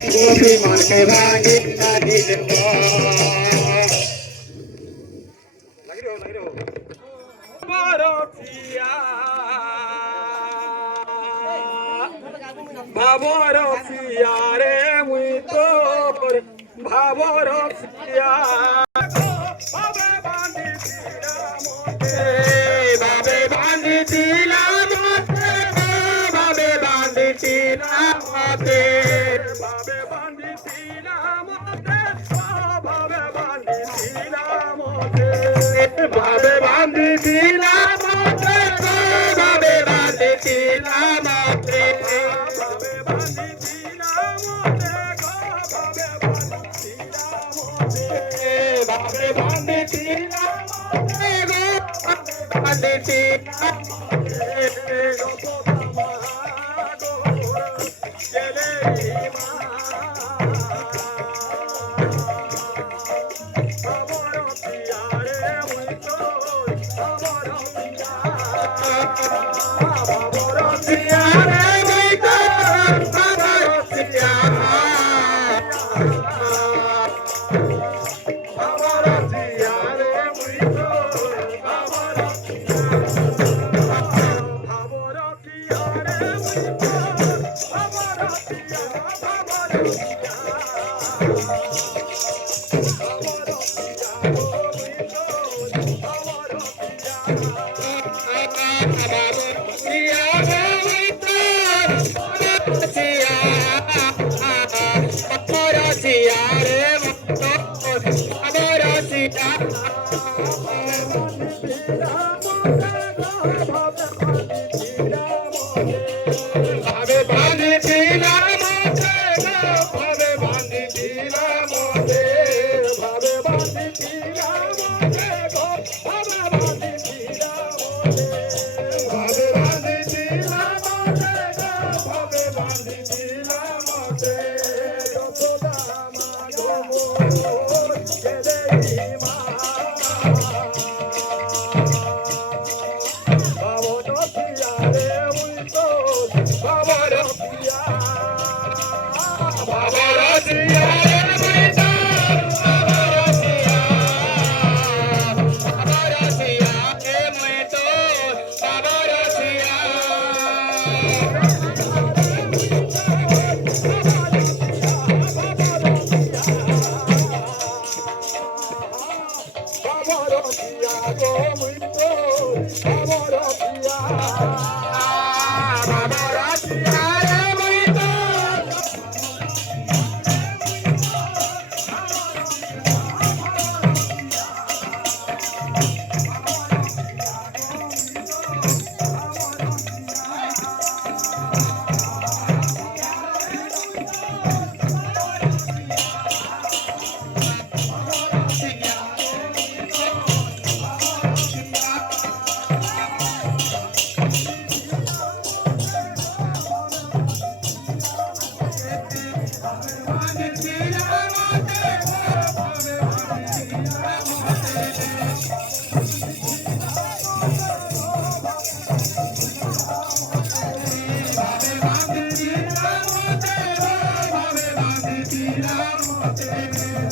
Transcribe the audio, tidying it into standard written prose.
गोपी मन के भागी नहीं देता लग रहे हो बारोसिया बाबोरोसिया रे मुई तोर बाबोरोसिया बाबे बांधी दिला मोते बाबे बांधी दिला मोते बाबे बांधी दिला मोते बाबे बांधी दिला मोते बाबे बांधी दिला मोते बाबे बांधी दिला मोते बाबे बांधी दिला मोते बाबे बांधी दिला मोते Aditi, Thank you.